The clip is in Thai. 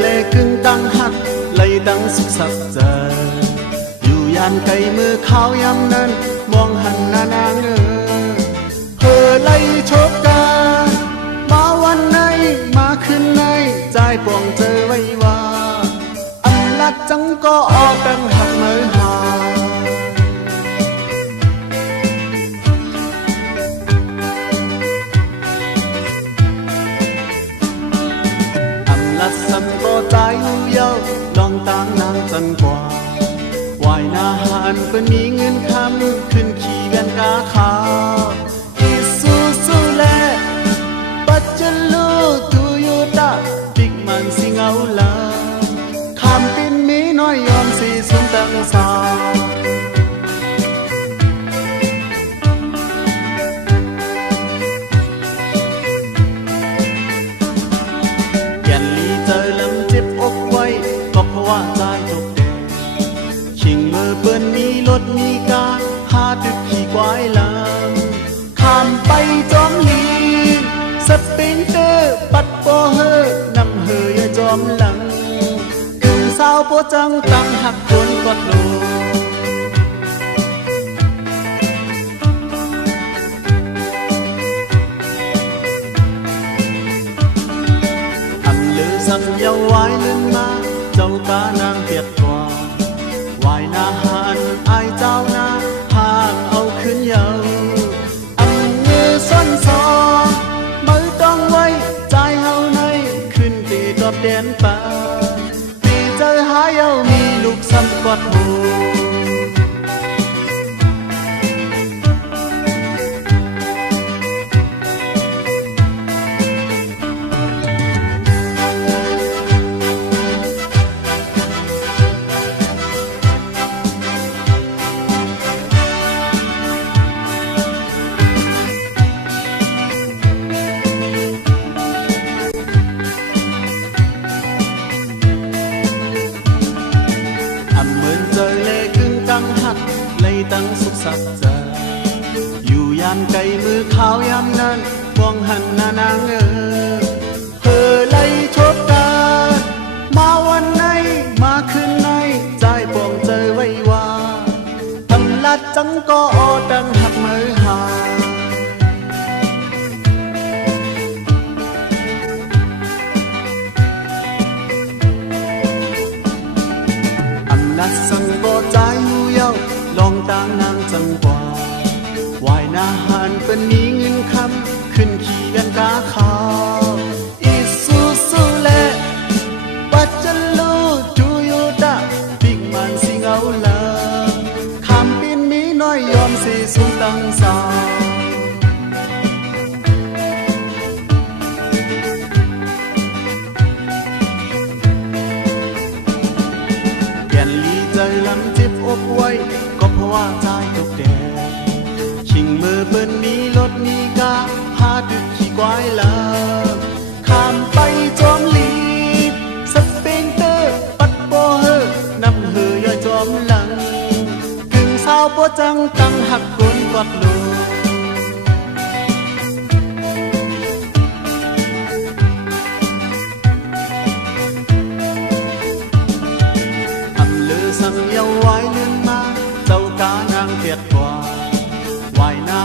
เลกึ่งตั้งหักเลยตั้งสุขสักเจออยู่ยานไกลมือขาวยำนั้นมองหันหน้านางเพอไล่ชกกามาวันไหนมาคืนไหนใจปวงเจอไว้ว่าอันลัดจังก็ออกตั้งหักมือหาสันก็ใจเยาลองต่างนางจันกว่าวายนาหานเป็นมีเงินคำขึ้นขี่เวียนกาขาวอีซูซูแลปัจจลูตูโยต้าปิกมันสิเงาลาคำเป็นมีน้อยยอมสีสุนตังสาว่าใจจบแดงชิงมือเปิ้นมีรถมีกาหาดึกขี่ควายลำข้ามไปจอมลีสปริงเตอร์ปัดโปเฮอนำเฮยจอมหลังกึ่งสาวโปจังตั้งหักจนกอดโลอำลือสั่งเยาไว้ลื่นมาเจ้ากานางเปียกกว่าวายนาหานอายเจ้านาห่างเอาขึ้นเยาอันเงือส้นซอมือต้องไว้ใจเฮาในขึ้นตีตอบแดนป่าตีเจอหาเยามีลูกซ้ำกอดหูตั้งสุขสักเจออยู่ยามไกลมือขาวยามนั้นมองหันหน้านางเพอไล่ชกกันมาวันไหนมาคืนไหนใจปวงเจอไว้ว่าทำลัดจังก็ออดังหักมือหาอันลัดสังก็ใจหูเยาลองต่างนางจังกว่าวายนาหานเป็นมีเงินคำขึ้นขี่เวียนกาขาวอีซูซูแลปัจจลูจูโยต้าปิกมันสิเงาลาคำปินมีน้อยยอมสีสุนตังสาแก่นลีใจลำจิบอกไว้ก็เพราะว่าใจตกแดงชิงมือเปิ้นมีรถมีกาหาดึกขี่ควายลาข้ามไปจอมลีสปริงเตอร์ปัดโปเฮอนำเฮยจอมหลังกึ่งสาวโปจังตั้งหักกนกอดโลสั่งเยาไว้ลื่นมาเจ้ากานางเปียกกว่าวายนา